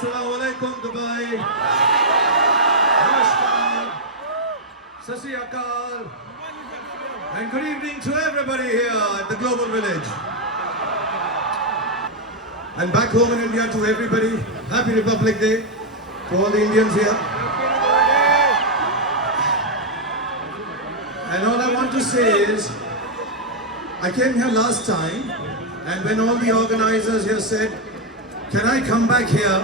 Assalamu alaikum Dubai. Namaskar. Sat Sri Akal. And good evening to everybody here at the Global Village. And back home in India to everybody, Happy Republic Day to all the Indians here. And all I want to say is, I came here last time, and when all the organizers here said, can I come back here?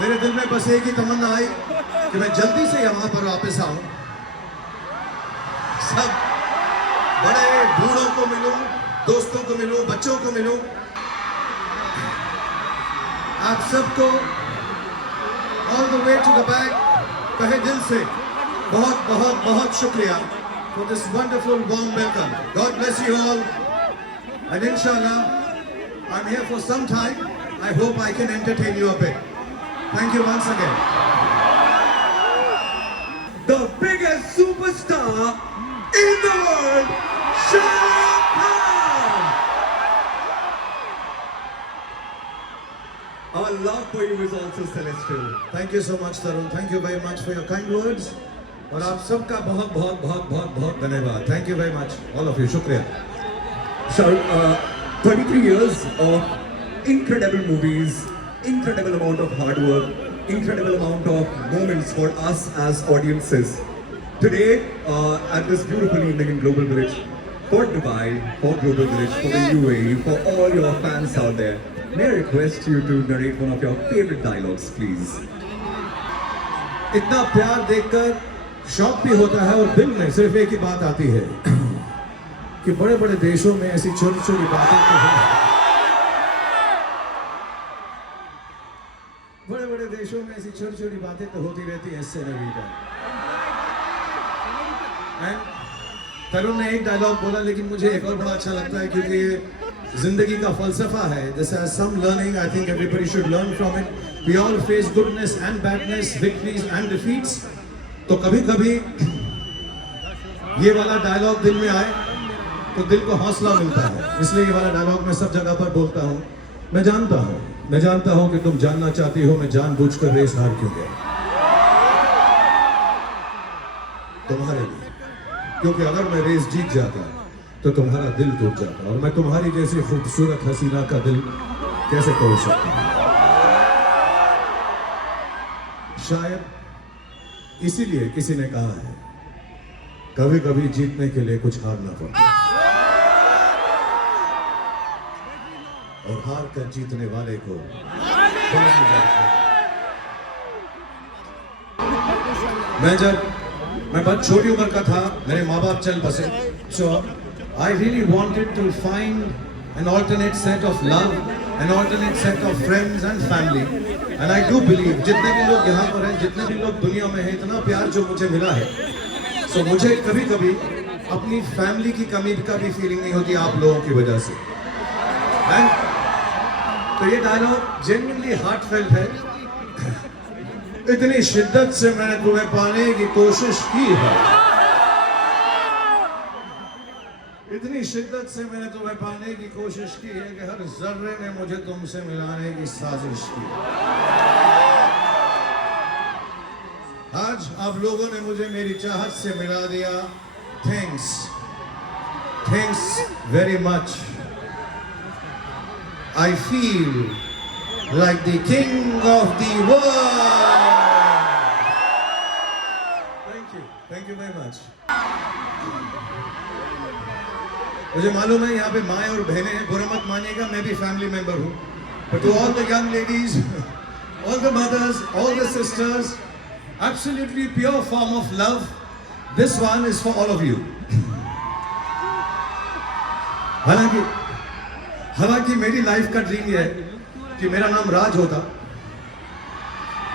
मेरे दिल में बस एक ही तमन्ना आई कि मैं जल्दी से यहाँ पर वापस आऊं, सब बड़े बूढ़ों को मिलूं, दोस्तों को मिलूं, बच्चों को मिलूं, आप सबको all the way to the back तहे दिल से बहुत बहुत बहुत शुक्रिया for this wonderful warm welcome. God bless you all, and inshallah I'm here for some time. I hope I can entertain you a bit. Thank you once again. The biggest superstar in the world, Shah Rukh Khan. Our love for you is also celestial. Thank you so much, Tarun. Thank you very much for your kind words. और आप सबका बहुत बहुत बहुत बहुत बहुत धन्यवाद. Thank you very much, all of you. शुक्रिया. Shah Rukh, 33 years of incredible movies, incredible amount of hard work, incredible amount of moments for us as audiences. Today, at this beautiful evening in Global Village, for Dubai, for Global Village, for the UAE, for all your fans out there, may I request you to narrate one of your favorite dialogues, please? इतना प्यार देखकर शौक भी होता है, और दिल में सिर्फ एक ही बात आती है कि बड़े बड़े देशों में ऐसी छोटी छोटी बातें तो हैं, बड़े बड़े देशों में ऐसी छोटी छोटी बातें तो होती रहती हैं. इससे नहीं का तरुण ने एक डायलॉग बोला, लेकिन मुझे एक और बड़ा अच्छा लगता है क्योंकि ये जिंदगी का फलसफा है. This has some learning. I think everybody should learn from it. We all face goodness and badness, victories and defeats. तो कभी कभी ये वाला डायलॉग दिल में आए तो दिल को हौसला मिलता है. इसलिए ये वाला डायलॉग मैं सब जगह पर बोलता हूँ. मैं जानता हूँ कि तुम जानना चाहती हो मैं जानबूझकर रेस हार क्यों गया. तुम्हारे लिए, क्योंकि अगर मैं रेस जीत जाता तो तुम्हारा दिल टूट जाता, और मैं तुम्हारी जैसी खूबसूरत हसीना का दिल कैसे तोड़ सकता. शायद इसीलिए किसी ने कहा है, कभी कभी जीतने के लिए कुछ हारना पड़ता है, और हार कर जीतने वाले को मैं बहुत छोटी उम्र का था, मेरे माँ बाप चल बसे. So I really wanted to find an alternate set of love, an alternate set of friends and family. And I do believe जितने भी लोग यहाँ पर हैं, जितने भी लोग दुनिया में हैं, इतना प्यार जो मुझे मिला है, सो मुझे कभी कभी अपनी फैमिली की कमी का भी फीलिंग नहीं होती आप लोगों की वजह से. तो ये डायलॉग जेन्युइनली हार्टफेल्ट है. इतनी शिद्दत से मैंने तुम्हें पाने की कोशिश की है, इतनी शिद्दत से मैंने तुम्हें पाने की कोशिश की है कि हर जर्रे ने मुझे तुमसे मिलाने की साजिश की. आज आप लोगों ने मुझे मेरी चाहत से मिला दिया. Thanks very much. I feel like the king of the world. Thank you very much. मुझे मालूम है यहाँ पे माएँ और बहनें हैं, बुरा मत मानिएगा, मैं भी फैमिली मेंबर हूँ. But to all the young ladies, all the mothers, all the sisters, absolutely pure form of love. This one is for all of you. हालांकि मेरी लाइफ का ड्रीम ये है कि मेरा नाम राज होता,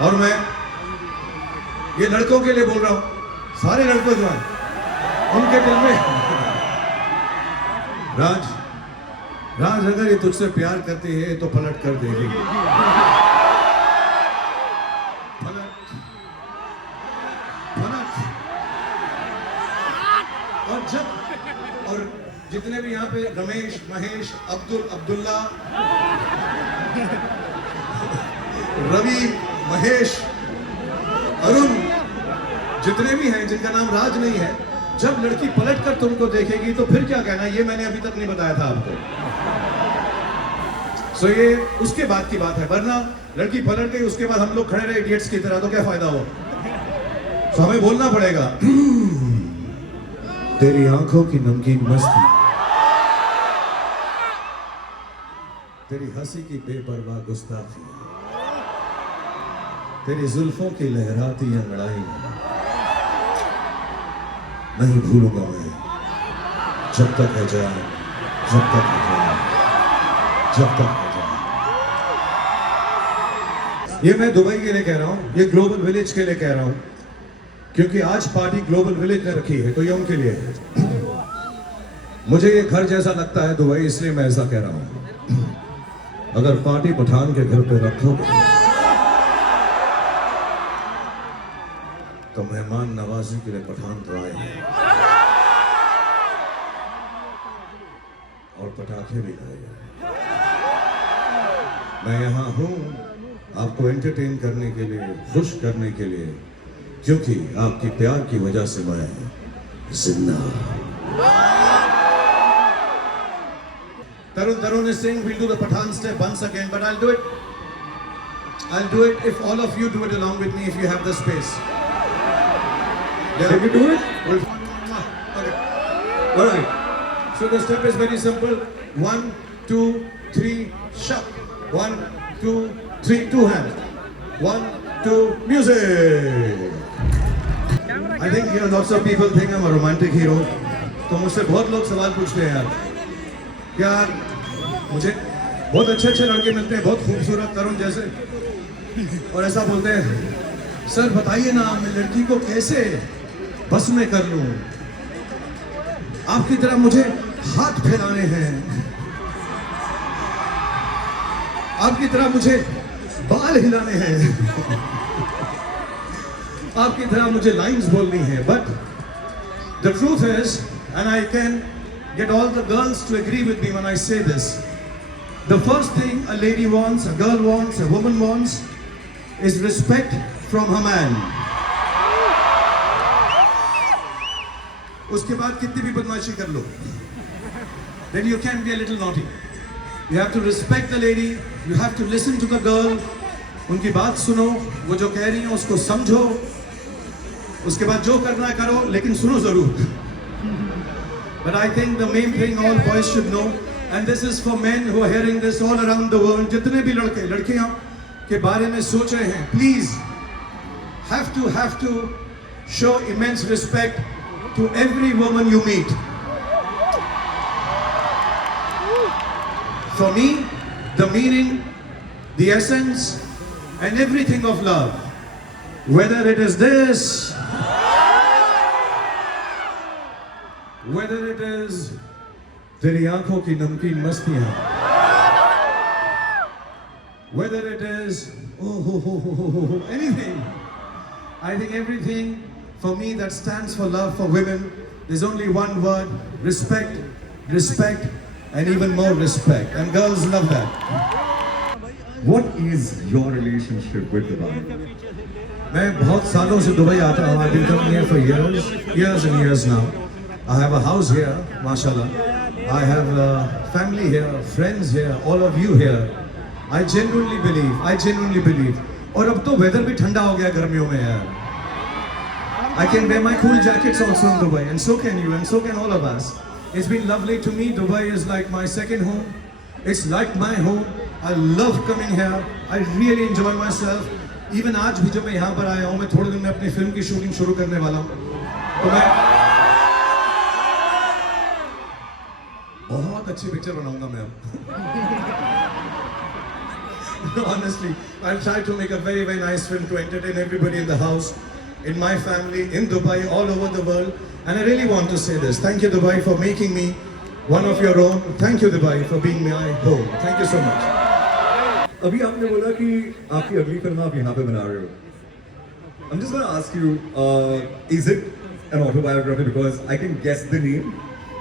और मैं ये लड़कों के लिए बोल रहा हूँ, सारे लड़कों जो हैं उनके दिल में राज अगर ये तुझसे प्यार करती है तो पलट कर देगी. जितने भी यहाँ पे रमेश, महेश, अब्दुल्ला, रवि, महेश, अरुण, जितने भी हैं जिनका नाम राज नहीं है, जब लड़की पलट कर तुमको देखेगी तो फिर क्या कहना, ये मैंने अभी तक नहीं बताया था आपको। सो ये उसके बाद की बात है, वरना लड़की पलट गई उसके बाद हम लोग खड़े रहे इडियट्स की तरह तो क्या फायदा हो। सो हमें बोलना पड़ेगा, तेरी आंखों की नमकीन मस्ती, तेरी हंसी की बेपरवाह गुस्ताखी, तेरी जुल्फों की लहराती अंगड़ाई नहीं भूलूंगा मैं, जब तक है जान, जब तक है जान, जब तक है जान। ये मैं दुबई के लिए कह रहा हूं, ये ग्लोबल विलेज के लिए कह रहा हूं, क्योंकि आज पार्टी ग्लोबल विलेज ने रखी है, तो ये उनके लिए है। मुझे ये घर जैसा लगता है दुबई, इसलिए मैं ऐसा कह रहा हूं। अगर पार्टी पठान के घर पे रखोगे तो मेहमान नवाजी के लिए पठान तो आए हैं और पटाखे भी लाए हैं। मैं यहाँ हूँ आपको एंटरटेन करने के लिए, खुश करने के लिए, क्योंकि आपकी प्यार की वजह से मैं जिंदा। Tarun is saying we'll do the Pathan step once again, but I'll do it. I'll do it if all of you do it along with me, if you have the space. Can we do it? Okay. All right. So the step is very simple. 1, 2, 3, shut. 1, 2, 3, two hands. 1, 2, music. I think here lots of people think I'm a romantic hero. तो मुझसे बहुत लोग सवाल पूछते हैं यार, यार मुझे बहुत अच्छे लड़के मिलते हैं, बहुत खूबसूरत तरुण जैसे, और ऐसा बोलते हैं सर बताइए ना मैं लड़की को कैसे बस में कर लूं, आपकी तरह मुझे हाथ फैलाने हैं, आपकी तरह मुझे बाल हिलाने हैं, आपकी तरह मुझे लाइंस बोलनी है। But the truth is, and I can get all the girls to agree with me when I say this, the first thing a lady wants, a girl wants, a woman wants is respect from her man. उसके बाद कितनी भी बदमाशी कर लो, then you can be a little naughty. You have to respect the lady, you have to listen to the girl, उनकी बात सुनो, वो जो कह रही है उसको समझो, उसके बाद जो करना है करो, लेकिन सुनो जरूर। But I think the main thing all boys should know, and this is for men who are hearing this all around the world, जितने भी लड़के लड़कियां के बारे में सोच रहे हैं, please have to show immense respect to every woman you meet. For me, the meaning, the essence, and everything of love, whether it is this, whether it is तेरी आंखों की नमकीन मस्तियां, whether it is anything, I think everything for me that stands for love for women, there's only one word: respect, respect, and even more respect, and girls love that. What is your relationship with Dubai? मैं बहुत सालों से Dubai आता हूँ, I've been coming here for years and years now. I have a house here, mashallah. I have family here, friends here, all of you here. I genuinely believe. और अब तो weather भी ठंडा हो गया गर्मियों में यार. I can wear my cool jackets also in Dubai, and so can you, and so can all of us. It's been lovely to me. Dubai is like my second home. It's like my home. I love coming here. I really enjoy myself. Even आज भी जब मैं यहाँ पर आया हूँ, मैं थोड़े दिन में अपनी फिल्म की शूटिंग शुरू करने वाला हूँ. तो मैं बहुत अच्छी पिक्चर बनाऊंगा मैं अब. Honestly, I'll try to make a very nice film to entertain everybody in the house, in my family, in Dubai, all over the world. And I really want to say this. Thank you, Dubai, for making me one of your own. Thank you, Dubai, for being my home. Thank you so much. अभी आपने बोला कि आपकी अगली film आप यहाँ पे बना रहे हो. I'm just going to ask you, is it an autobiography? Because I can guess the name,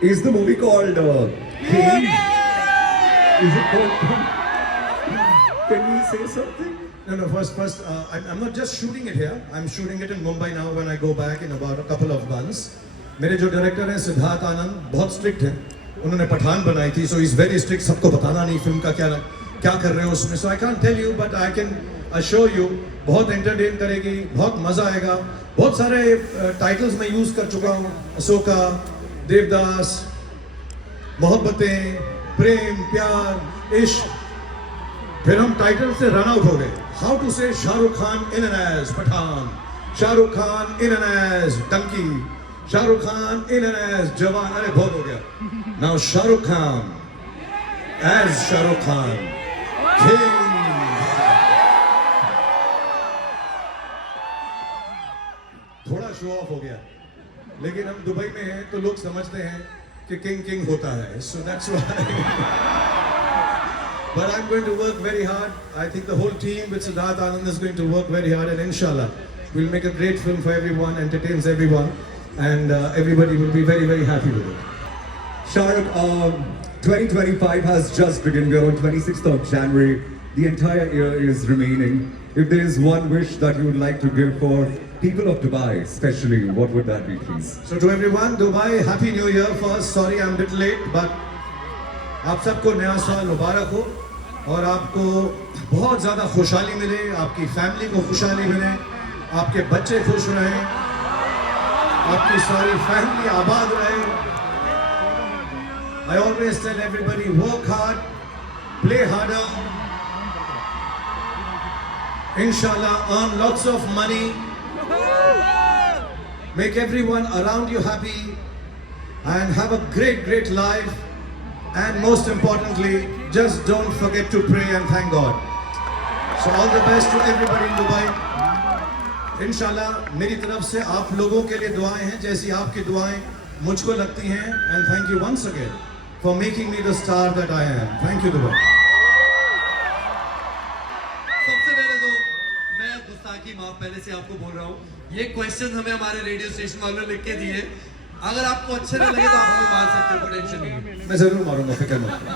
Is the movie called King? Is it called? Can you say something? No, first, I'm not just shooting it here. I'm shooting it in Mumbai now when I go back in about a couple of months. मेरे जो director हैं सिद्धार्थ आनंद बहुत strict हैं. उन्होंने पठान बनाई थी, so he's very strict. सबको बताना नहीं फिल्म का क्या कर रहे हो उसमें. So I can't tell you, but I can assure you बहुत entertain करेगी, बहुत मजा आएगा. बहुत सारे टाइटल्स मैं यूज कर चुका हूँ. अशोका, देवदास, मोहब्बतें, प्रेम, प्यार, इश्क. फिर हम टाइटल से रन आउट हो गए. How to say Shahrukh Khan in and as Pathaan, Shahrukh Khan in and as Dunki, Shahrukh Khan in and as Jawan. अरे बहुत हो गया. Now Shahrukh Khan as Shahrukh Khan king. थोड़ा शो ऑफ हो गया, लेकिन हम दुबई में हैं तो लोग समझते हैं कि किंग होता है. So that's why. But I'm going to work very hard. I think the whole team with Siddharth Anand is going to work very hard, and inshallah, we'll make a great film for everyone, entertains everyone, and everybody will be very, very happy with it. Shahrukh, 2025 has just begun. We are on 26th of January. The entire year is remaining. If there is one wish that you would like to give for people of Dubai, especially, what would that be, please? So to everyone, Dubai, Happy New Year first. Sorry I'm a bit late, but आप सबको नया साल मुबारक हो और आपको बहुत ज़्यादा खुशहाली मिले, आपकी फैमिली को खुशहाली मिले, आपके बच्चे खुश रहें, आपकी सारी फैमिली आबाद रहे. I always tell everybody, work hard, play harder, inshallah earn lots of money, make everyone around you happy, and have a great life. And most importantly, just don't forget to pray and thank God. So all the best to everybody in Dubai. Inshallah, मेरी तरफ से आप लोगों के लिए दुआएं हैं, जैसी आपकी दुआएं मुझको लगती हैं. And thank you once again for making me the star that I am. Thank you, Dubai. सबसे पहले तो मैं गुस्ताखी माफ पहले से आपको बोल रहा हूँ. ये क्वेश्चन हमें हमारे रेडियो स्टेशन वालों ने लिख के दिए. अगर आपको अच्छे ना लगे तो आप हमें मार सकते हो, कोई टेंशन नहीं. मैं जरूर मारूंगा, फिक्र मत करो.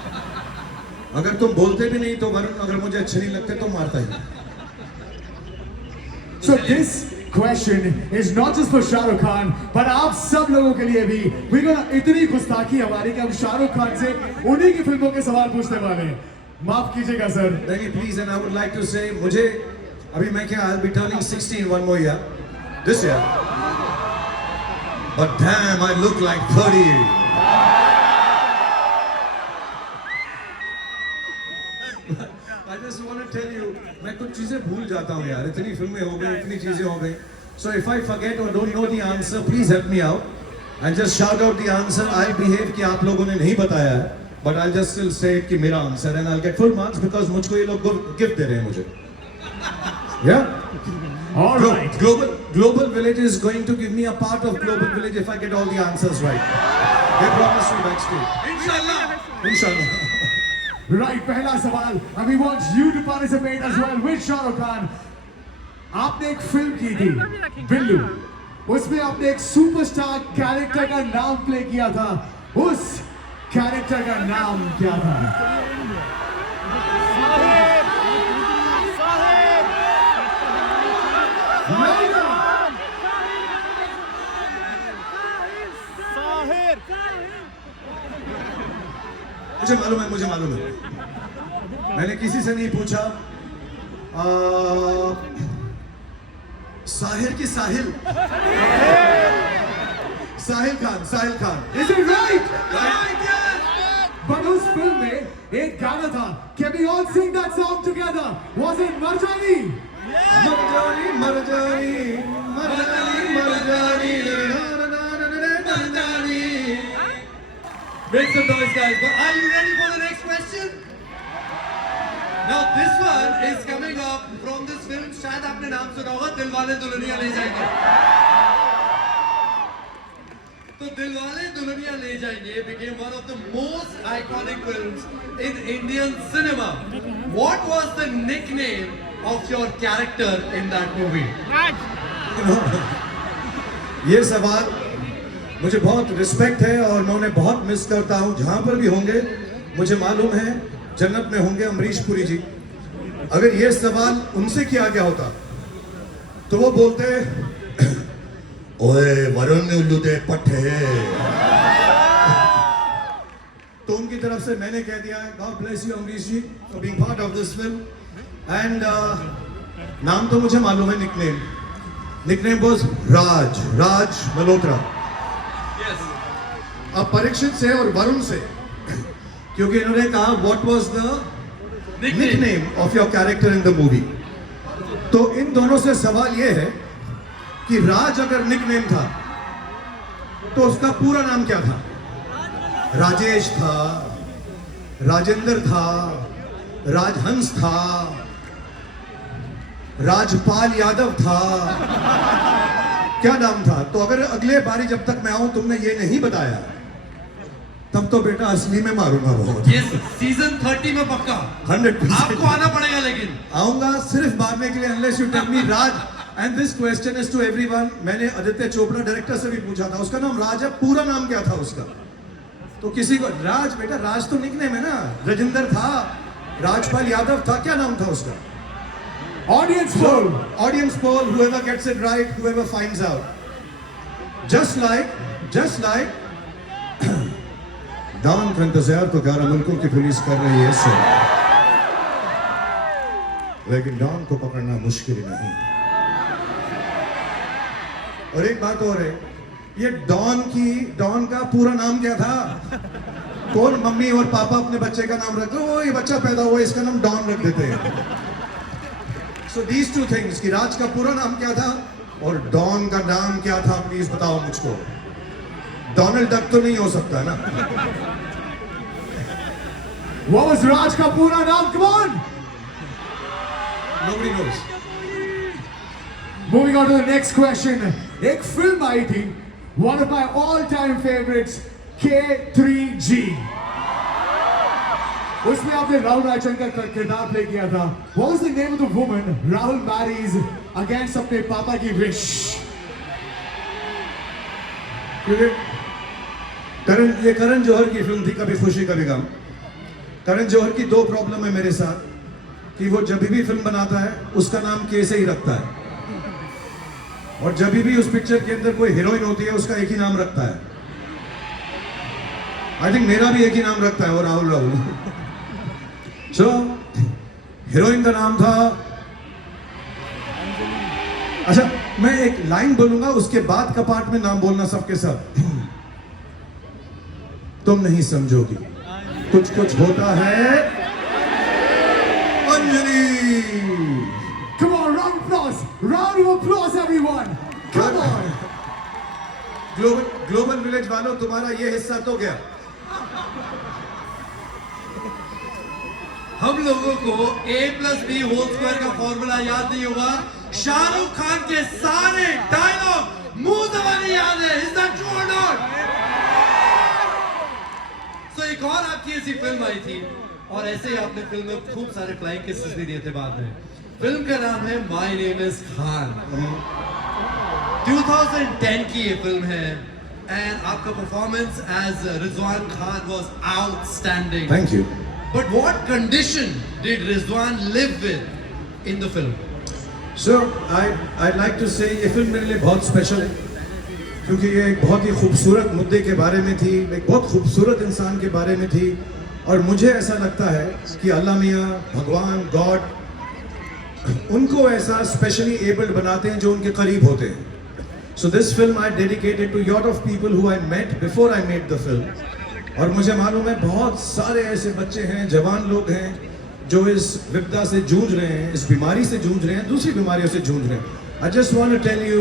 अगर तुम बोलते भी नहीं तो वरुण, अगर मुझे अच्छे नहीं लगते तो मारता ही. So this question is not just for Shahrukh Khan, but आप सब लोगों के लिए भी. We're gonna इतनी गुस्ताखी हमारी कि हम शाहरुख खान से उन्हीं की फिल्मों के सवाल पूछने वाले हैं. माफ कीजिएगा सर. नहीं please. And I would like to say, मुझे अभी मैं क्या, I'll be turning 16 one more year this year. But damn, I look like 30. I just want to tell you, मैं कुछ चीजें भूल जाता हूँ यार. इतनी फिल्में हो गई, इतनी चीजें हो गई. So if I forget or don't know the answer, please help me out and just shout out the answer. I'll behave कि आप लोगों ने नहीं बताया है, but I'll just still say कि मेरा answer, and I'll get full marks because मुझको ये लोग gift दे रहे हैं मुझे. Yeah. All right. Global Village is going to give me a part of Global Village if I get all the answers right. They promise me backstage. Inshallah. Right, पहला सवाल. And we want you to participate as well with Shahrukh Khan. आपने एक film की थी, बिल्लू. उसमें आपने एक superstar character का नाम प्ले किया था. उस कैरेक्टर का नाम क्या था? मुझे मालूम है. मैंने किसी से नहीं पूछा. साहिर की Sahil Khan. Is it right? But उस फिल्म में एक गाना था. Can we all sing that song together? Was it Marjani? Marjani. Make some noise, guys. But are you ready for the next question? Now this one is coming up from this film. शायद आपने नाम सुना होगा, दिलवाले दुल्हनिया ले जाएंगे. तो दिलवाले दुल्हनिया ले जाएंगे became one of the most iconic films in Indian cinema. What was the nickname of your character in that movie? ये सवाल मुझे बहुत रिस्पेक्ट है और मैं उन्हें बहुत मिस करता हूँ। जहाँ पर भी होंगे मुझे मालूम है जन्नत में होंगे अमरीश पुरी जी। अगर ये सवाल उनसे किया गया होता तो वो बोलते ओए वरुण ने उल्लू दे पट्टे। तो उनकी तरफ से मैंने कह दिया है God bless you Amrish ji for being part of this film. And नाम तो मुझे मालूम है, निकनेम वाज राज मल्होत्रा। अब परीक्षित से और वरुण से, क्योंकि इन्होंने कहा what was the nickname of your character in the movie, तो इन दोनों से सवाल यह है कि राज अगर निकनेम था तो उसका पूरा नाम क्या था? राजेश था, राजेंद्र था, राजहंस था, राजपाल यादव था, क्या नाम था? तो अगर अगले बारी जब तक मैं आऊं तुमने ये नहीं बताया तब तो बेटा असली में मारूंगा बहुत। ये सीजन 30 में पक्का 100% आपको आना पड़ेगा, लेकिन आऊंगा सिर्फ मारने के लिए, unless you tell me Raj. And this question is to everyone. मैंने आदित्य चोपड़ा डायरेक्टर से भी पूछा था, उसका नाम राज है, पूरा नाम क्या था उसका? तो किसी को राज, बेटा राज तो निकनेम है ना, राजेंद्र था, राजपाल यादव था, क्या नाम था उसका? Audience poll. Audience poll, whoever gets it right, whoever finds out. Just like Don का इंतजार तो 11 मुल्कों की पुलिस कर रही है सर, लेकिन डॉन को पकड़ना मुश्किल नहीं। और एक बात और है, ये डॉन का पूरा नाम क्या था? कौन मम्मी और पापा अपने बच्चे का नाम रखते हो? ये बच्चा पैदा हुआ इसका नाम डॉन रख देते हैं। सो दीज टू थिंग्स, कि राज का पूरा नाम क्या था और डॉन का नाम क्या था, प्लीज बताओ मुझको। डोनाल्ड डक तो नहीं हो सकता ना? What was Raj का पूरा नाम? Come on. Nobody knows. Moving on to the next question. एक फिल्म आई थी, one of my all-time favorites, K3G. उसमें आपने राहुल रायचंद्र का किरदार प्ले किया था। What was the name of the woman Rahul marries against अपने पापा की wish? क्योंकि करण जौहर की फिल्म थी कभी खुशी कभी गम। करण जौहर की दो प्रॉब्लम है मेरे साथ, कि वो जब भी फिल्म बनाता है उसका नाम के से ही रखता है, और जब भी उस पिक्चर के अंदर कोई हीरोइन होती है उसका एक ही नाम रखता है। आई थिंक मेरा भी एक ही नाम रखता है, वो राहुल। सो हीरोइन का नाम था, अच्छा मैं एक लाइन बोलूंगा उसके बाद का पार्ट में नाम बोलना सबके सब। तुम नहीं समझोगी, कुछ कुछ होता है Anjali. Come on, round of applause everyone. Come on. Global village वालों, तुम्हारा ये हिस्सा तो गया। हम लोगों को A+B² का फॉर्मूला याद नहीं होगा, शाहरुख खान के सारे डायलॉग मुंह दबाने याद है। Is that true or not? तो एक और आपकी ऐसी फिल्म आई थी, और ऐसे ही आपने फिल्म में खूब सारे फ्लाइंग किसेस भी दिए थे बाद में। फिल्म का नाम है माय नेम इज खान। 2010 की ये फिल्म है, एंड आपका performance as Rizwan Khan was outstanding. Thank you. But what condition did Rizwan live with in the film? So I like to say ये फिल्म मेरे लिए बहुत स्पेशल है, क्योंकि ये एक बहुत ही खूबसूरत मुद्दे के बारे में थी, एक बहुत खूबसूरत इंसान के बारे में थी, और मुझे ऐसा लगता है कि अल्लाह मियाँ, भगवान, गॉड उनको ऐसा स्पेशली एबल्ड बनाते हैं जो उनके करीब होते हैं। So this film I dedicated to lot of people who I met before I made the film. और मुझे मालूम है बहुत सारे ऐसे बच्चे हैं, जवान लोग हैं जो इस विपदा से जूझ रहे हैं, इस बीमारी से जूझ रहे हैं, दूसरी बीमारियों से जूझ रहे हैं। I just want to tell you,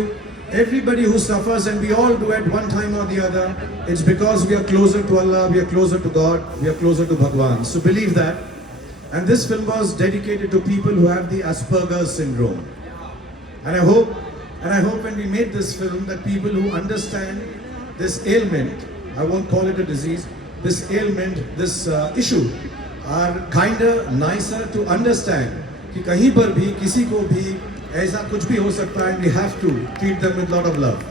everybody who suffers, and we all do at one time or the other, it's because we are closer to Allah, we are closer to God, we are closer to Bhagwan. So believe that. And this film was dedicated to people who have the Asperger's syndrome. And I hope when we made this film that people who understand this ailment, I won't call it a disease, this ailment, this issue, are kinder, nicer to understand कि कहीं पर भी किसी को भी ऐसा कुछ भी हो सकता है, and we have to treat them with lot of love.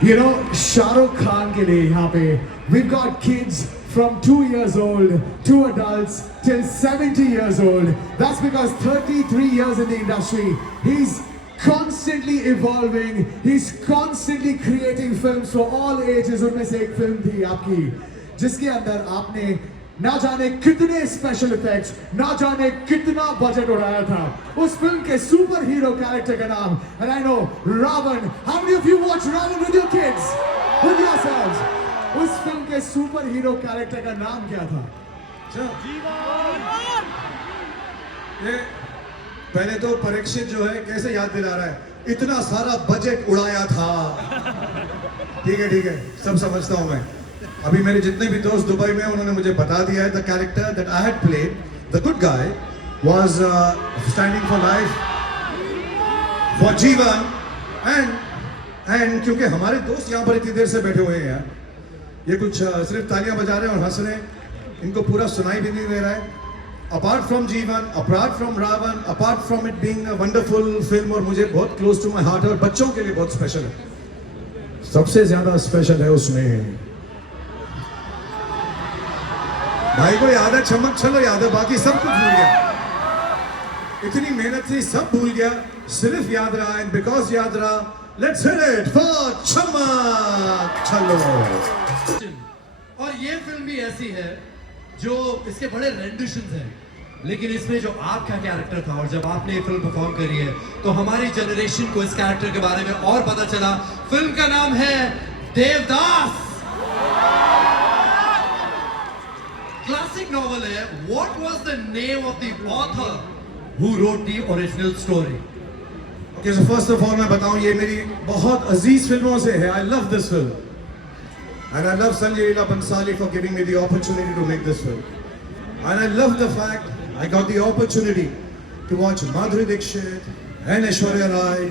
You know, Shahrukh Khan के लिए यहाँ पे we've got kids from 2 years old to adults till 70 years old. That's because 33 years in the industry, he's constantly evolving, he's constantly creating films for all ages. उनमें से एक film थी आपकी जिसके अंदर आपने ना जाने कितने स्पेशल इफेक्ट्स, ना जाने कितना बजट उड़ाया था। उस फिल्म के सुपर हीरो कैरेक्टर का नाम, and I know Ravan. How many of you watch Ravan with your kids, with yourselves? उस फिल्म के सुपर हीरो कैरेक्टर का नाम क्या था? ये पहले तो परीक्षित जो है कैसे याद दिला रहा है, इतना सारा बजट उड़ाया था। ठीक है, सब समझता हूं मैं। अभी मेरे जितने भी दोस्त दुबई में उन्होंने मुझे बता दिया है, the character that I had played, the good guy, was standing for life for जीवन। एंड क्योंकि हमारे दोस्त यहाँ पर इतनी देर से बैठे हुए हैं यार, ये कुछ सिर्फ तालियां बजा रहे हैं और हंस रहे हैं, इनको पूरा सुनाई भी नहीं दे रहा है। Apart from Jeevan, apart from Raavan, apart from it being a wonderful film और मुझे बहुत क्लोज टू माय हार्ट और बच्चों के लिए बहुत स्पेशल है। सबसे ज्यादा स्पेशल है उसमें भाई को याद है, चमक चलो याद है, बाकी सब कुछ भूल गया। इतनी मेहनत थी, सब भूल गया, सिर्फ याद रहा। एंड बिकॉज याद रहा, लेट्स हिट इट फॉर चमक चलो। और ये फिल्म भी ऐसी है जो इसके बड़े रेंडिशंस हैं, लेकिन इसमें जो आपका कैरेक्टर था और जब आपने ये फिल्म परफॉर्म करी है तो हमारी जनरेशन को इस कैरेक्टर के बारे में और पता चला। फिल्म का नाम है देवदास। क्लासिक नॉवल है। What was the name of the author who wrote the original story? Okay, so first of all मैं बताऊं, ये मेरी बहुत अजीज फिल्मों से है। I love this film and I love Sanjay Leela Bhansali for giving me the opportunity to make this film. And I love the fact I got the opportunity to watch Madhuri Dixit and Aishwarya Rai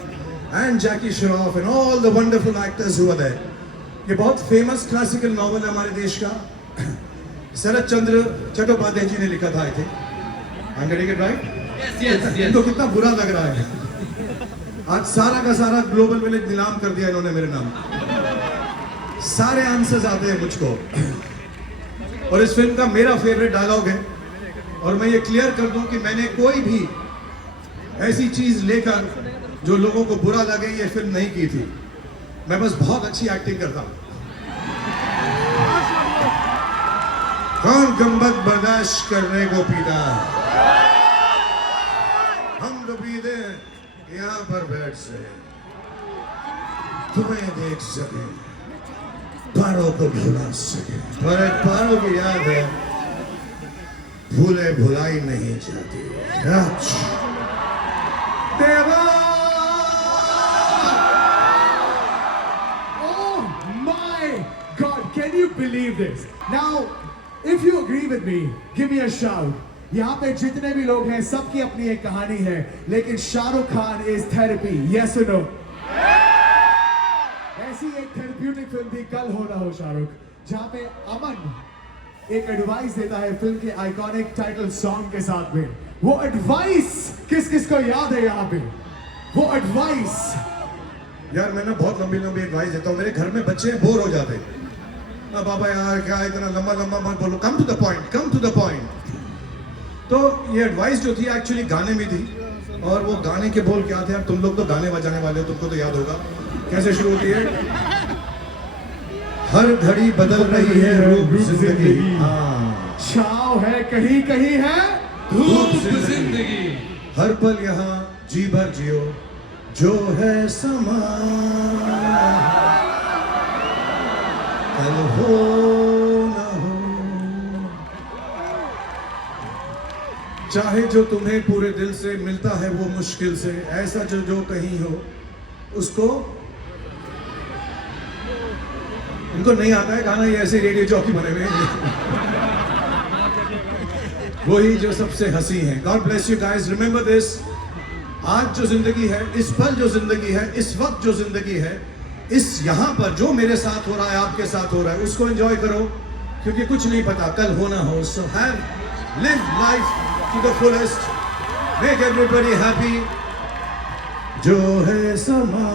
and Jackie Shroff and all the wonderful actors who are there. ये बहुत famous classical novel है हमारे देश का। शरद चंद्र चट्टोपाध्याय जी ने लिखा था, I think. I'm getting it right? Yes. इनको कितना बुरा लग रहा है। आज सारा का सारा ग्लोबल विलेज नीलाम कर दिया इन्होंने मेरे नाम। सारे आंसर्स आते हैं मुझको। और इस फिल्म का मेरा फेवरेट डायलॉग है, और मैं ये क्लियर कर दूं कि मैंने कोई भी ऐसी चीज लेकर जो लोगों को बुरा लगे ये फिल्म नहीं की थी। मैं बस बहुत अच्छी एक्टिंग करता हूं। कौन गम्बद बर्दाश्त करने को पीता है? हम तो पीते हैं यहाँ पर बैठ से तुम्हें देख सके, पारों को भुला सके, पर एक पारों की याद है भूले भुलाई नहीं जाती। देवा! Oh my God, can you believe this? Now, if you agree with me, give me a shout. यहाँ पे जितने भी लोग हैं सबकी अपनी एक कहानी है, लेकिन Shahrukh Khan is therapy, yes or no? ऐसी एक थेरेप्यूटिक फिल्म थी कल हो ना हो शाहरुख, जहाँ पे अमन एक एडवाइस देता है फिल्म के आइकॉनिक टाइटल सॉन्ग के साथ में। वो एडवाइस किस किस को याद है यहाँ पे? वो एडवाइस यार मैं ना बहुत लंबी लंबी एडवाइस देता हूँ, मेरे घर में बच्चे बोर हो जाते हैं। अब बाबा यार क्या इतना लंबा लंबा मत बोलो, कम टू द पॉइंट। तो ये एडवाइस जो थी एक्चुअली गाने में थी, और वो गाने के बोल क्या थे? यार तुम लोग तो गाने बजाने वाले हो, तुमको तो याद होगा। कैसे शुरू होती है? हर घड़ी बदल रही है रूप जिंदगी, छाँव है कहीं कहीं है धूप जिंदगी, हर पल यहाँ जी भर जियो जो है समा, कल हो ना हो, चाहे जो तुम्हें पूरे दिल से मिलता है वो मुश्किल से, ऐसा जो कहीं हो उसको। इनको नहीं आता है गाना, ये ऐसे रेडियो जॉकी बने हुए हैं। वही जो सबसे हंसी है। God bless you guys, remember this. आज जो जिंदगी है, इस पल जो जिंदगी है, इस वक्त जो जिंदगी है, इस यहाँ पर जो मेरे साथ हो रहा है, आपके साथ हो रहा है, उसको एंजॉय करो, क्योंकि कुछ नहीं पता कल Ho Naa Ho. So have live life to the fullest, make everybody happy. जो है समा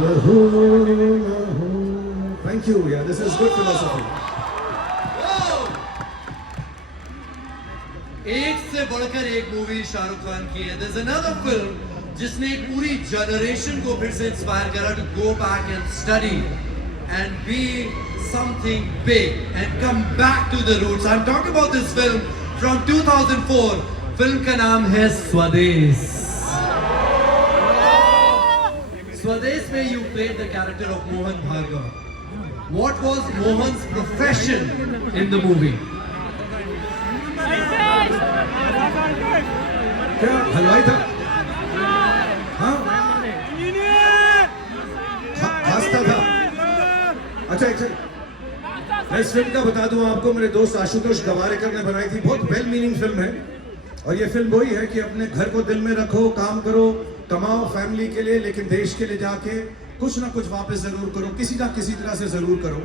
कल हो ना हो. Thank you. Yeah, this is good philosophy. एक से बढ़कर एक मूवी शाहरुख खान की है. There's another film जिसने एक पूरी जनरेशन को फिर से इंस्पायर करा to go back and study and be something big and come back to the roots. I'm talking about this film from 2004. Film का नाम है स्वदेश. स्वदेश में you played the character of Mohan Bhargava. What was Mohan's profession in the movie? क्या हलवाई था? हाँ? खास्ता था. अच्छा अच्छा. मैं इस फिल्म का बता दूं आपको, मेरे दोस्त आशुतोष गवारेकर ने बनाई थी. बहुत वेल मीनिंग फिल्म है. और ये फिल्म वही है कि अपने घर को दिल में रखो, काम करो, कमाओ फैमिली के लिए, लेकिन देश के लिए जाके कुछ ना कुछ वापस जरूर करो, किसी ना किसी तरह से जरूर करो.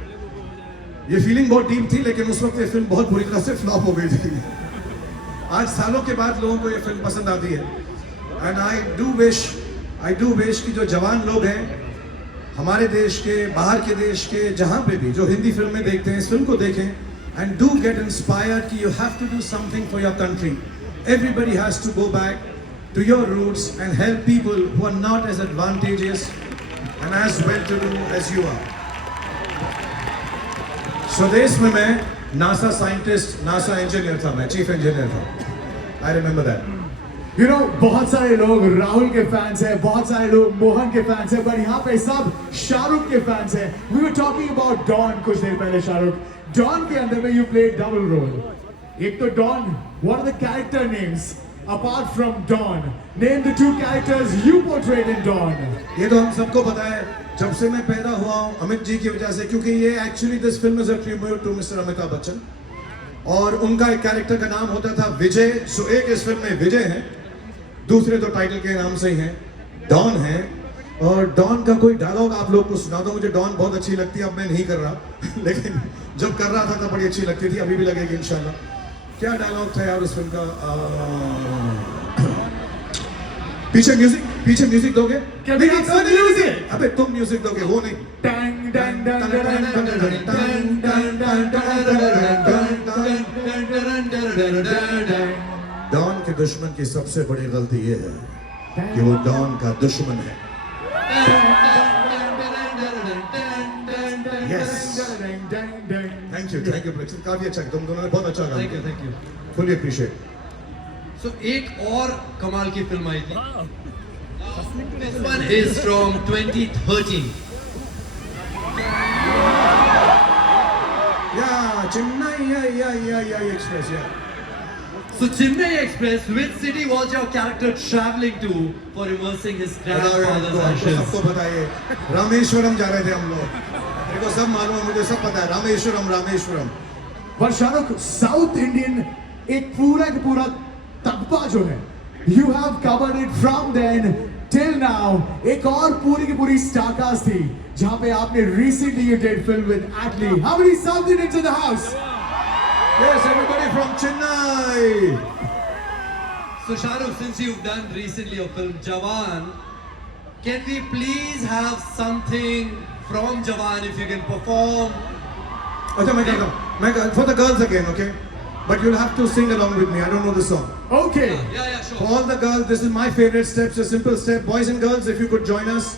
ये फीलिंग बहुत डीप थी, लेकिन उस वक्त ये फिल्म बहुत बुरी तरह से फ्लॉप हो गई थी. आज सालों के बाद लोगों को ये फिल्म पसंद आती है. एंड आई डू विश कि जो जवान लोग हैं हमारे देश के, बाहर के देश के, जहाँ पे भी जो हिंदी फिल्में देखते हैं, इस फिल्म को देखें एंड डू गेट इंस्पायर्ड कि you have to do something for your country. Everybody has to go back to your roots and help people who are not as advantageous and as well-to-do as you are. स्वदेश में मैं NASA scientist, NASA engineer था, मैं chief engineer था. I remember that. You know, बहुत सारे लोग राहुल के फैंस हैं, बहुत सारे लोग मोहन के फैंस हैं, पर यहाँ पे सब शाहरुख के फैंस हैं. We were talking about Don कुछ देर पहले. शाहरुख, Don के अंदर में you played double role. एक तो Don, what are the character names apart from Don? Name the two characters you portrayed in Don. ये तो हम सबको पता है, जब से मैं पैदा हुआ हूँ अमित जी की वजह से, क्योंकि ये actually this film is a tribute to mister Amitabh Bachchan. और उनका एक कैरेक्टर का नाम होता था विजय. सो एक इस फिल्म में विजय है, दूसरे तो टाइटल के नाम से ही हैं, डॉन है. और डॉन का कोई डायलॉग आप लोग को सुना दो. मुझे डॉन बहुत अच्छी लगती है, अब मैं नहीं कर रहा लेकिन जब कर रहा था तब बड़ी अच्छी लगती थी, अभी भी लगेगी इंशाल्लाह. क्या डायलॉग था यार उस फिल्म का? पीछे म्यूजिक दोगे? Can we have some music? अबे तुम म्यूजिक दोगे, वो नहीं. Dang, dang, dang, dang, dang, dang, dang, dang, dang, dang. Don के दुश्मन की सबसे बड़ी गलती ये है कि वो डॉन का दुश्मन है. Yes. थैंक यू प्रेक्षक, काफी अच्छा, तुम दोनों ने बहुत अच्छा काम किया. Thank you. Fully appreciate. So एक और कमाल की फिल्म आई थी. This one is from 2013. या चेन्नई या एक्सप्रेस या. So Chennai Express, which city was your character traveling to for immersing his grandfather's ashes? सबको बताइए. रामेश्वरम जा रहे थे हम लोग. मेरे को सब मालूम है, मुझे सब पता है. रामेश्वरम. पर शाहरुख, साउथ इंडियन एक पूरा का पूरा तबका जो है, you have covered it from then till now. एक और पूरी की पूरी स्टारकास्ट थी जहां पे आपने recently you did film with Atlee. How many South Indians in the house? Yes, everybody from Chennai. So Shahrukh, since you've done recently a film Jawan, can we please have something from Jawan if you can perform? अच्छा मैं करता हूँ. For the girls again, okay? But you'll have to sing along with me. I don't know the song. Okay. Yeah, sure. For all the girls, this is my favorite steps, a simple step. Boys and girls, if you could join us.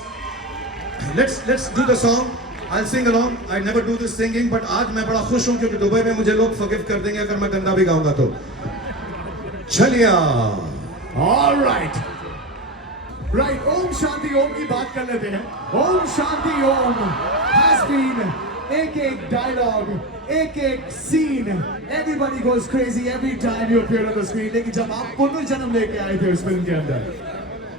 Let's do the song. I'll sing along. I never do this singing, but आज मैं बड़ा खुश हूँ क्योंकि Dubai में मुझे लोग forgive कर देंगे अगर मैं गंदा भी गाऊंगा तो. चलिए. All right. Right. Om Shanti Om की बात कर लेते हैं. Om Shanti Om has been एक dialogue, एक scene. Everybody goes crazy every time you appear on the screen. लेकिन जब आप पुनर्जन्म लेके आए थे उस फिल्म के अंदर,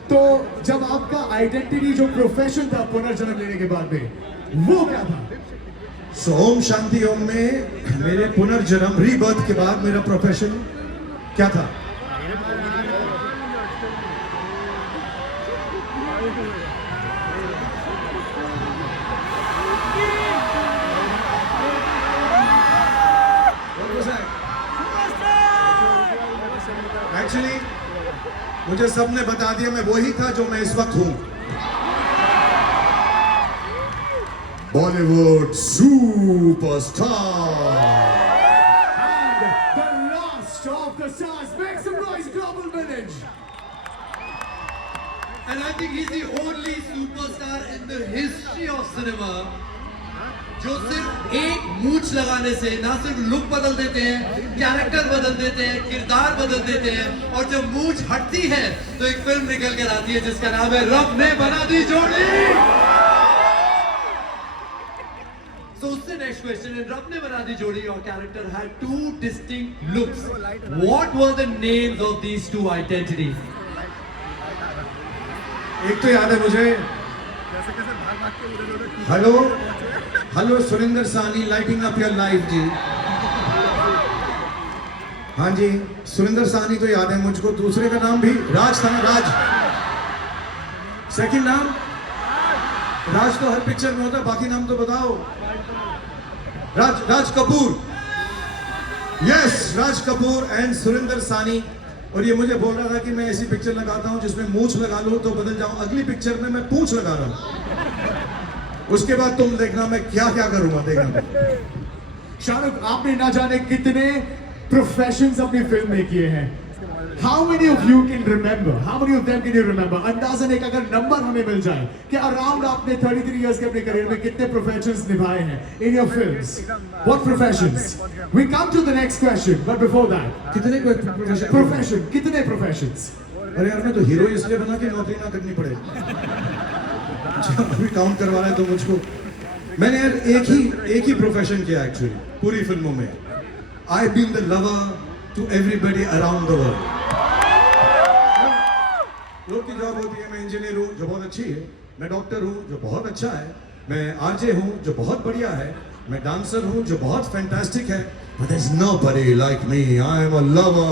तो जब आपका आइडेंटिटी जो प्रोफेशन था पुनर्जन्म लेने के बाद में, वो क्या था? So ओम शांति ओम में मेरे पुनर्जन्म रीबर्थ के बाद मेरा प्रोफेशन क्या था? एक्चुअली मुझे सबने बता दिया मैं वही था जो मैं इस वक्त हूं. Bollywood superstar. And the last of the stars. Make some noise, Global Village. And I think he's the only superstar in the history of cinema जो सिर्फ एक मूंछ लगाने से ना सिर्फ लुक बदल देते हैं, कैरेक्टर बदल देते हैं, किरदार बदल देते हैं, और जब मूंछ हटती है तो एक फिल्म निकल कर आती है जिसका नाम है रब ने बना दी जोड़ी। So उससे नेक्स्ट क्वेश्चन है, रब ने बना दी जोड़ी और character had two distinct looks. What were the names of these two identities? एक तो याद है मुझे, हेलो सुरिंदर सानी, लाइटिंग अप योर लाइफ जी। हाँ जी, सुरिंदर सानी तो याद है मुझको, दूसरे का नाम भी राज था ना, राज। सेकंड नाम राज तो हर पिक्चर में होता है, बाकी नाम तो बताओ। Raj Kapoor, yes, Raj Kapoor and Surinder Sani. और ये मुझे बोल रहा था कि मैं ऐसी पिक्चर लगाता हूँ जिसमें मूंछ लगा लूँ तो बदल जाऊं, अगली पिक्चर में मैं पूंछ लगा रहा हूँ, उसके बाद तुम देखना मैं क्या क्या करूंगा, देखना। शाहरुख, आपने ना जाने कितने प्रोफेशंस अपनी फिल्म में किए हैं। How many of you can remember? How many of them can you remember? अंदाज़न एक अगर नंबर हमें मिल जाए कि अराउंड आपने 33 years के अपने करियर में कितने प्रोफेशंस निभाए हैं in your films? What professions? We come to the next question, but before that, कितने profession, कितने professions? अरे यार, मैं तो हीरो इसलिए बना कि नौकरी ना करनी पड़े। अभी काउंट करवा रहा है तो मुझको, मैंने यार एक ही प्रोफेशन किया एक्चुअली पूरी फिल्मों में। I've been the lover to everybody around the world. लोग की जॉब होती है, मैं इंजीनियर हूँ जो बहुत अच्छी है, मैं डॉक्टर हूँ जो बहुत अच्छा है, मैं आरजे हूँ जो बहुत बढ़िया है, मैं डांसर हूँ जो बहुत फैंटास्टिक है, but there's nobody like me. I am a lover.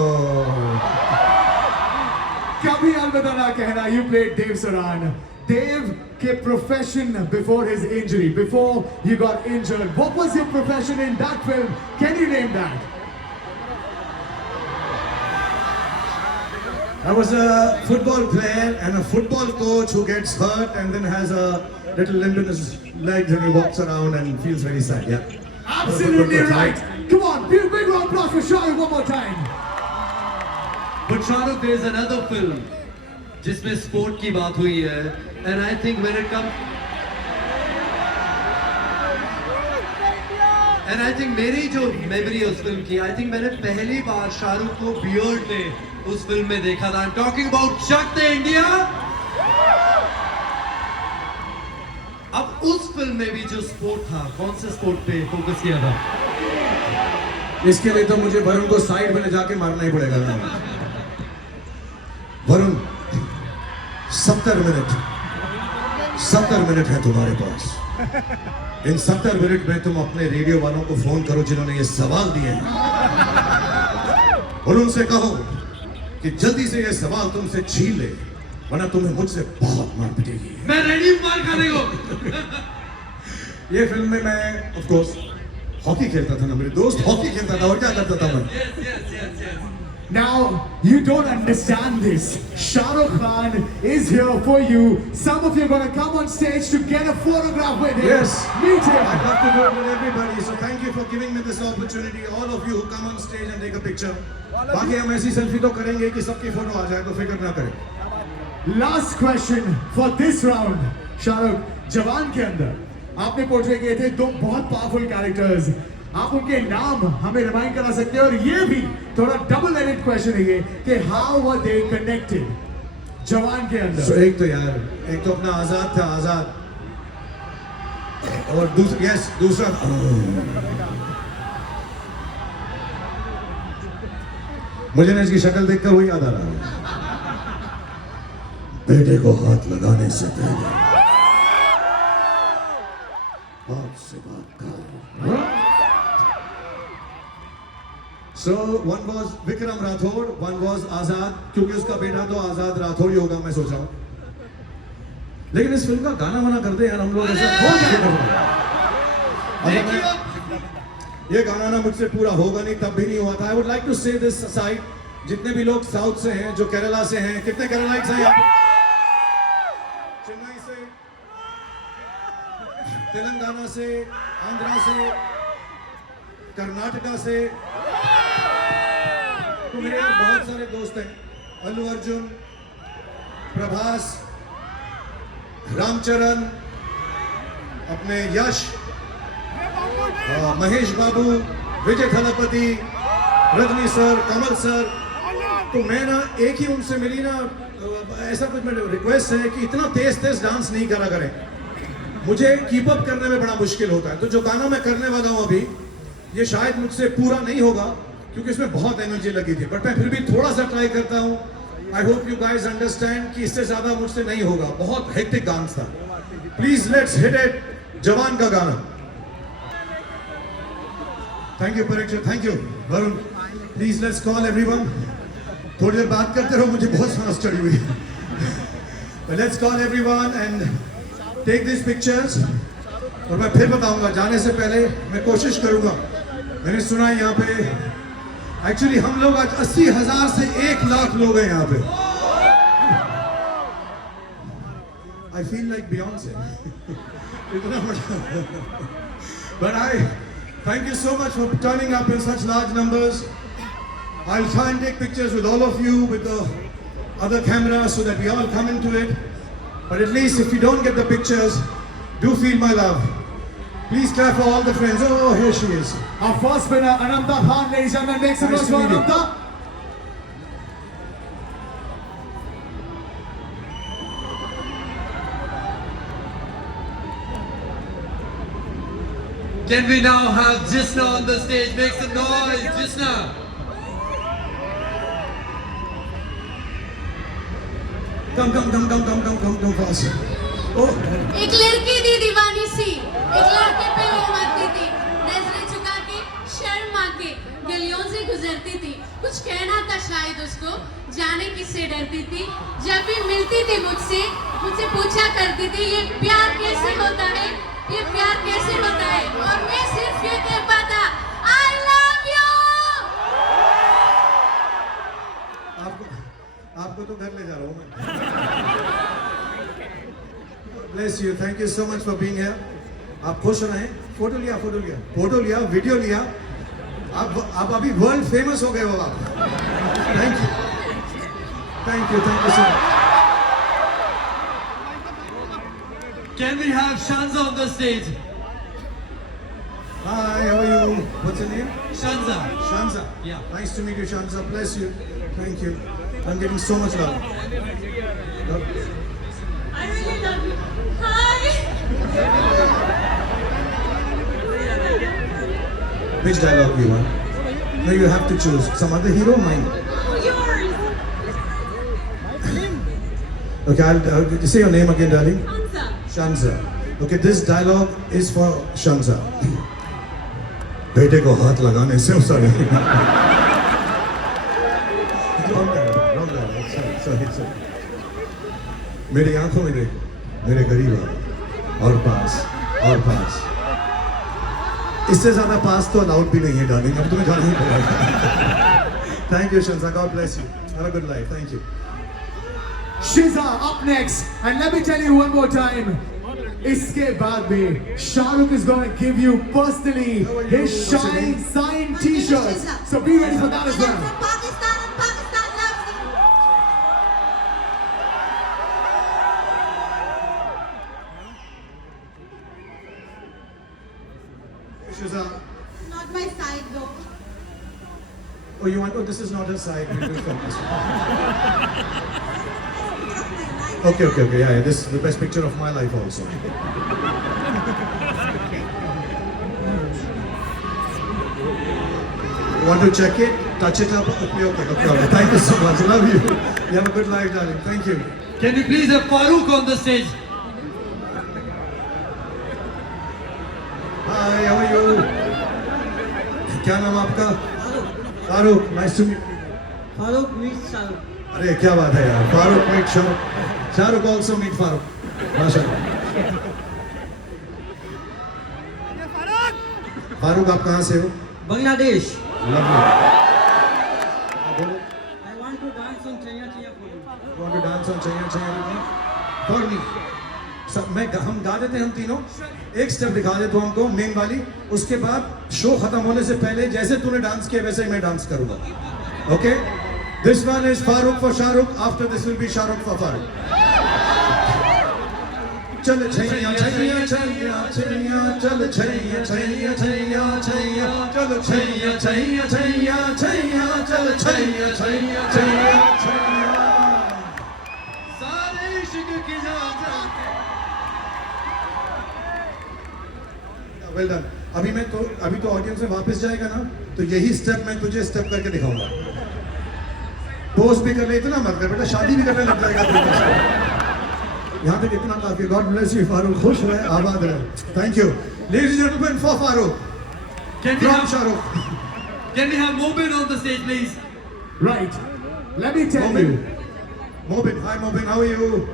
कभी अलविदा ना कहना. You played Dave Saran. Dave के profession before his injury, before you got injured, what was your profession in that film? Can you name that? I was a football player and a football coach who gets hurt and then has a little limp in his legs and he walks around and feels very sad. Yeah. Absolutely right. Come on, big round of applause for Shahrukh one more time. But Shahrukh, there is another film जिसमें sport की बात हुई है, and I think when it comes, and I think मेरी जो memory है उस film की, I think मैंने पहली बार शाहरुख को बियर्ड में उस फिल्म में देखा था. I'm talking about Chak De India. अब उस फिल्म में भी जो स्पोर्ट था, कौन से स्पोर्ट पे फोकस किया था? इसके लिए तो मुझे वरुण को साइड में ले जाके मारना ही पड़ेगा. वरुण, 70 मिनट है तुम्हारे पास. इन 70 मिनट में तुम अपने रेडियो वालों को फोन करो जिन्होंने ये सवाल दिए हैं और उनसे कहो कि जल्दी से ये सवाल तुमसे छीन ले, वरना तुम्हें मुझसे बहुत मार पिटेगी. मैं रेडी हूं मार खाने को. ये फिल्म में मैं ऑफ कोर्स हॉकी खेलता था ना, मेरे दोस्त हॉकी खेलता था और क्या करता था मैं. Yes. Now, you don't understand this. Shah Rukh Khan is here for you. Some of you are going to come on stage to get a photograph with him. Yes. Meet him. I'd love to do it with everybody. So thank you for giving me this opportunity. All of you who come on stage and take a picture. बाकी हम ऐसी selfie तो करेंगे कि सबकी photo आ जाए, तो फिक्र ना करें. Last question for this round. Shah Rukh, जवान के अंदर आपने पोर्ट्रे किए थे दो बहुत पावरफुल कैरेक्टर्स. आप उनके नाम हमें रिमाइंड करा सकते हैं, और ये भी थोड़ा डबल एडेड क्वेश्चन है ये कि हाउ वर दे कनेक्टेड जवान के अंदर. So, एक तो यार, एक तो अपना आजाद था, आजाद, और दूसरा मुझे ना इसकी शक्ल देखकर वही याद आ रहा है. बेटे को हाथ लगाने से पहले बात से बात कर. So one was Vikram Rathod, one was Azad, क्योंकि उसका बेटा तो आजाद राठौड़ ही होगा मैं सोच रहा हूँ. लेकिन इस फिल्म का गाना वाना कर दे यार हम लोग ऐसा. ये गाना ना मुझसे पूरा होगा नहीं, तब भी नहीं हुआ था. I would like to say this aside, जितने भी लोग साउथ से हैं, जो केरला से हैं, कितने केरलाइट्स हैं यहाँ पे? चेन्नई से, तेलंगाना से, आंध्रा से, कर्नाटका से, तो मेरे बहुत सारे दोस्त हैं, अल्लू अर्जुन, प्रभास, रामचरण, अपने यश, महेश बाबू, विजय थलपति, रजनी सर, कमल सर। तो मैं ना एक ही उनसे मिली ना, ऐसा कुछ मेरे रिक्वेस्ट है कि इतना तेज तेज डांस नहीं करा करें, मुझे कीप अप करने में बड़ा मुश्किल होता है। तो जो गाना मैं करने वाला हूँ अभी, ये शायद मुझसे पूरा नहीं होगा क्योंकि इसमें बहुत एनर्जी लगी थी, बट मैं फिर भी थोड़ा सा ट्राई करता हूँ। I hope you guys understand कि इससे ज्यादा मुझसे नहीं होगा, बहुत हेक्टिक डांस था। प्लीज लेट्स हिट इट, जवान का गाना। थैंक यू परीक्षा, thank you Varun. Please let's call everyone. थोड़ी देर बात करते रहो, मुझे बहुत सांस चढ़ी हुई है। Let's call everyone and take this pictures. और मैं फिर बताऊंगा, जाने से पहले मैं कोशिश करूंगा। मैंने सुना है यहाँ पे एक्चुअली हम लोग आज 80,000 से 1 लाख लोग हैं यहाँ पे। आई फील लाइक बियॉन्से इतना बड़ा। But I thank you so much for turning up in such large numbers. I'll try and take pictures with all of you with the other cameras so that we all come into it. But at least if you don't get the pictures, do feel my love. Please clap for all the friends. Oh, here she is. Our first winner, Anamta Khan, ladies and gentlemen. Make some Nice noise to for meet you. Anamta. Can we now have Jisna on the stage? Make some noise, Jisna. Come fast. Oh, एक लड़की थी दीवानी सी, एक लड़के पे वो मरती थी, नजरें झुका के शर्मा के गलियों से गुजरती थी। कुछ कहना था शायद उसको, जाने किससे डरती थी। जब भी मिलती थी मुझसे पूछा करती थी, ये प्यार कैसे होता है, ये प्यार कैसे होता है। और मैं सिर्फ ये कह पाता, I love you। आपको तो घर ले जा रहा हूँ मैं। Bless you. Thank you so much for being here. आप खुश रहें। फोटो लिया, वीडियो लिया। आप अभी वर्ल्ड फेमस हो गए हो आप। Thank you so much. Can we have Shanza on the stage? Hi, how are you? What's your name? Shanza. Shanza. Yeah. Nice to meet you, Shanza. Bless you. Thank you. I'm getting so much love. I really love you. Hi. Which dialogue you want? No, you have to choose. Some other hero, mine. Yours. Okay, I'll say your name again, darling. Hansa. Shanza. Okay, this dialogue is for Shanza. बेटे को हाथ लगाने से उसा नहीं। Wrong dialogue. Sorry. मेरी आंखों में देख, मेरे करीब आ, और पास। इससे ज्यादा पास तो अलाउड भी नहीं है डार्लिंग, अब तुम्हें जाना ही पड़ेगा। Thank you, Shanza. God bless you. Have a good life. Thank you. Shiza up next. And let me tell you one more time. इसके बाद में Shahrukh is going to give you personally his Shine signed t-shirts. So be ready for that as well. From Pakistan, and Pakistan loves you. Shiza. Not my side though. Oh, you want? Oh, this is not her side. We will focus. Okay. Yeah. This is the best picture of my life also. You want to check it? Touch it up? Okay. Thank you so much. Love you. You have a good life, darling. Thank you. Can we please have Farooq on the stage? Hi, how are you? क्या नाम आपका? Farooq. Nice to meet you. Farooq meets Shahrukh. अरे क्या बात है यार. Farooq meet Shahrukh. Shahrukh also meet Farooq. माशाल्लाह. फारूक आप कहाँ से हो? Bangladesh. Lovely. I want to dance on Chaya Chaya for you. You want to dance on Chaya Chaya with me? For me. हम गा देते हैं हम तीनों, एक स्टेप दिखा दे तो हमको मेन वाली, उसके बाद शो खत्म होने से पहले जैसे तूने डांस किया वैसे ही मैं डांस करूंगा. Okay, this one is Farooq for Shahrukh, after this will be Shahrukh for Farooq. चल छैया छैया छैया छैया, चल छैया छैया छैया छैया, चल छैया छैया छैया छैया, चल छैया छैया छैया छैया. सारे इश्क की जान. Well done. अभी तो ऑडियंस में वापस जाएगा ना, तो यही स्टेप मैं तुझे स्टेप करके दिखाऊंगा. पोस्ट भी करने इतना मत कर बेटा, शादी भी करने लग जाएगा. यहाँ तक इतना काफी. गॉड ब्लेस यू फारूक, खुश रहे, आबाद रहे. Thank you ladies and gentleman for Farooq from Shahrukh. Can we have Mobin on the stage, please? Right. Let me tell Mobin. you. Mobin, hi Mobin, how are you?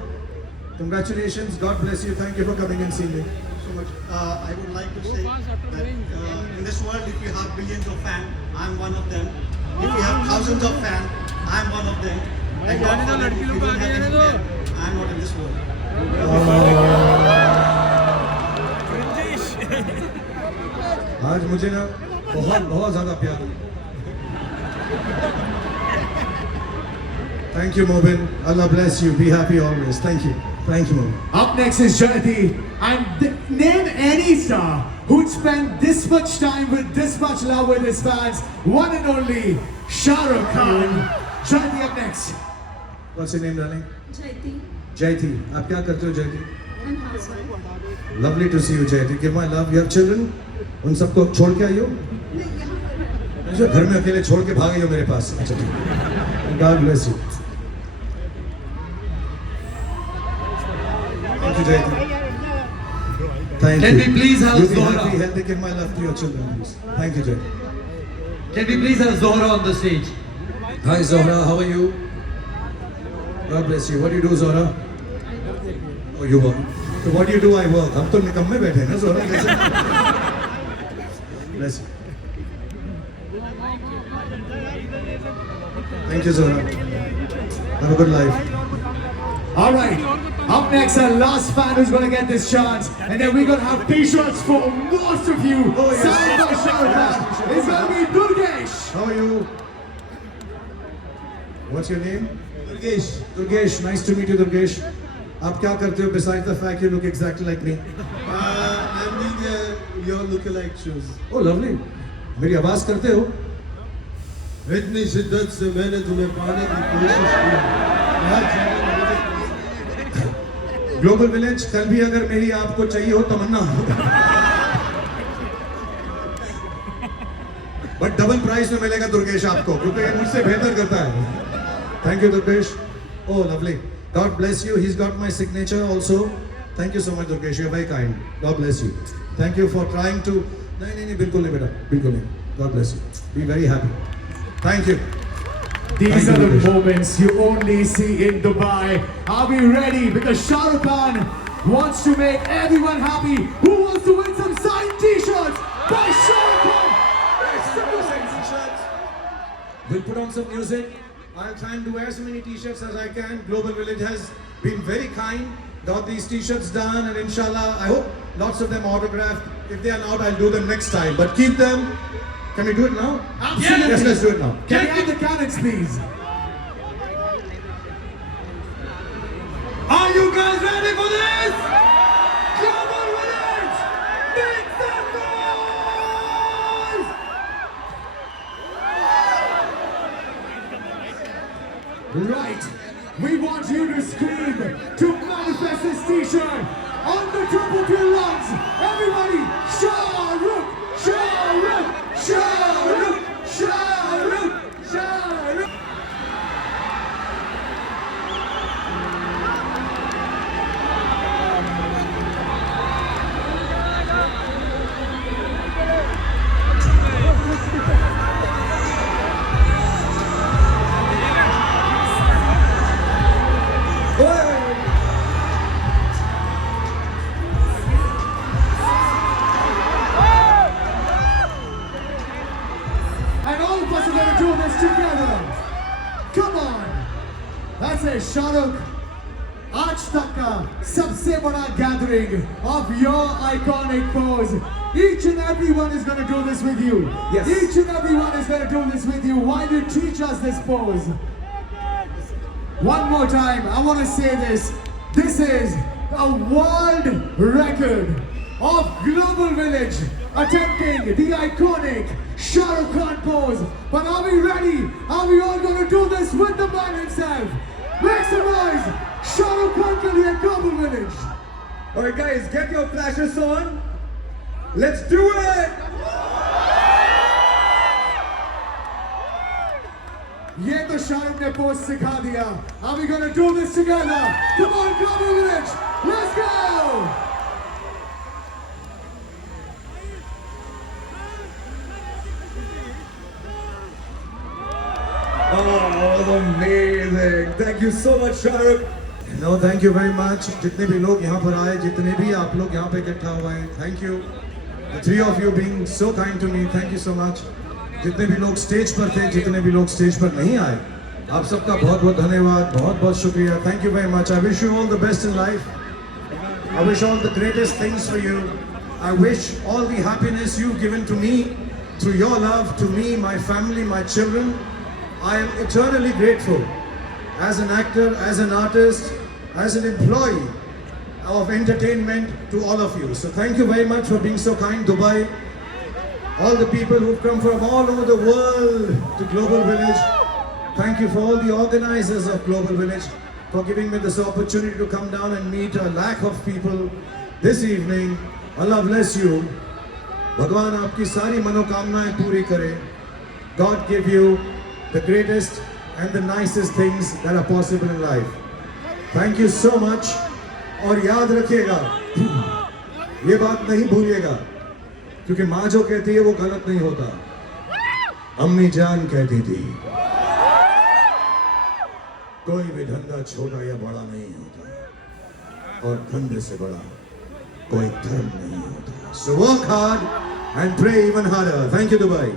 Congratulations, God bless you, thank you for coming and seeing me. So much. I would like to say that in this world, if you have billions of fans, I'm one of them. If you have thousands of fans, I'm one of them. And God forbid, if you don't have any fans, I'm not in this world. आज मुझे ना बहुत ज्यादा प्यार. Thank you Mobin, Allah bless you, be happy always. Thank you Mobin. Up next is Janati. And name any star who'd spend this much time with this much love with his fans. One and only Shah Rukh Khan. Janati up next. What's your name darling? Jaiti Jaiti. आप क्या करते हो Jaiti? and housewife. Lovely to see you Jaiti. Give my love. You have children? उन सबको छोड़ के आई हो? जो घर में अकेले छोड़ के भाग गई हो मेरे पास. अच्छा ठीक. God bless you. Thank you Jaiti. Thank Can you. we please have You be Zohra? happy, healthy. Give my love to your children please. Thank you Jaiti. Can we please have Zohra on the stage? Hi Zohra, how are you? God bless you. What do you do Zohra? Oh you work. So what do you do? I work. हम तो निकम्मे बैठे हैं ना Zohra. Bless you. Thank you Zohra. Have a good life. All right. Up next, our last fan who's going to get this chance. And then we're going to have t-shirts for most of you. Oh, yes. Signed by Shah Rukh Khan. It's going to be Durgesh. How are you? What's your name? Durgesh. Durgesh. Nice to meet you Durgesh. आप क्या करते हो besides the fact you look exactly like me? I'm doing your lookalike shows. Oh lovely. मेरी आवाज करते हो? इतनी शिद्दत से मैंने तुम्हें पाने की कोशिश की. हर जगह मुझे ग्लोबल विलेज कल भी अगर मेरी आपको चाहिए हो तमन्ना, बट डबल प्राइस में मिलेगा दुर्गेश आपको, क्योंकि ये मुझसे बेहतर करता है. Thank you Durgesh. Oh lovely. God bless you. He is got my signature also. Thank you so much Durgesh, you are very kind. God bless you. Thank you for trying to. नहीं बिल्कुल नहीं बेटा, बिल्कुल नहीं. God bless you. Be very happy. Thank you. These Thank are you, the Durgesh. moments you only see in Dubai. Are we ready? Because Shah Rukh Khan wants to make everyone happy. Who wants to win some signed t-shirts by Shah Rukh Khan? We'll put on some music. I'll try and do as many t-shirts as I can. Global Village has been very kind. Got these t-shirts done, and inshallah, I hope lots of them autographed. If they are not, I'll do them next time. But keep them. Can we do it now? Absolutely. Yes, let's do it now. Can we have the cannons, please? Are you guys ready for this? Global Village! Make some noise! Right. We want you to scream to manifest this t-shirt on the top of your lungs. Everybody, Shah Rukh! Shah Rukh! Shah Rukh! Shah Rukh! Shah Rukh! And all of us are going to do this together. Come on. That's it, Shah Rukh. आज तक का सबसे बड़ा gathering of your iconic pose. Each and everyone is going to do this with you. Yes. Each and everyone is going to do this with you while you teach us this pose. One more time, I want to say this. This is a world record of Global Village attempting the iconic Shah Rukh Khan pose. But are we ready? Are we all going to do this with the man himself? Make some noise! Shah Rukh Khan ke liye Global Village. Alright guys, get your flashes on. Let's do it! ये तो शाहरुख ने pose सिखा दिया. Are we gonna do this together? Come on, Global Village! Let's go! Oh, that was amazing. Thank you so much, Shahrukh. No, thank you very much. जितने भी लोग यहाँ पर आए, जितने भी आप लोग यहाँ पे इकट्ठा हुए हैं, thank you. The three of you being so kind to me, thank you so much. जितने भी लोग स्टेज पर थे, जितने भी लोग स्टेज पर नहीं आए, आप सबका बहुत बहुत धन्यवाद, बहुत बहुत शुक्रिया. Thank you very much. I wish you all the best in life. I wish all the greatest things for you. I wish all the happiness you've given to me through your love to me, my family, my children. I am eternally grateful as an actor, as an artist, as an employee of entertainment to all of you. So thank you very much for being so kind, Dubai. All the people who've come from all over the world to Global Village. Thank you for all the organizers of Global Village for giving me this opportunity to come down and meet a lakh of people this evening. Allah bless you. Bhagwan aapki sari manokamnaएं पूरी करे. God give you the greatest and the nicest things that are possible in life. Thank you so much. और याद रखिएगा, ये बात नहीं भूलिएगा, क्योंकि माँ जो कहती है वो गलत नहीं होता. अम्मी जान कहती थी, कोई भी धंधा छोटा या बड़ा नहीं होता, और धंधे से बड़ा कोई धर्म नहीं होता. So work hard and pray even harder. Thank you, Dubai.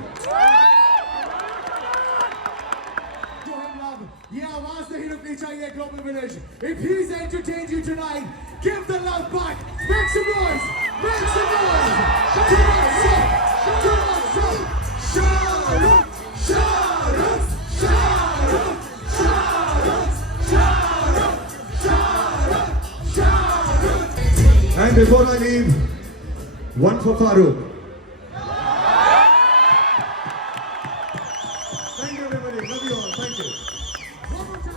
ये आवाज नहीं रुकनी चाहिए Global Village. If he's entertained you tonight, give the love back. Make some noise. Make some noise. Come on, son. Come on, son. Shahrukh, Shahrukh, Shahrukh, Shahrukh, Shahrukh, Shahrukh, Shahrukh. And before I leave, one for Farooq. Thank you, everybody. Love you all. Thank you. One more time.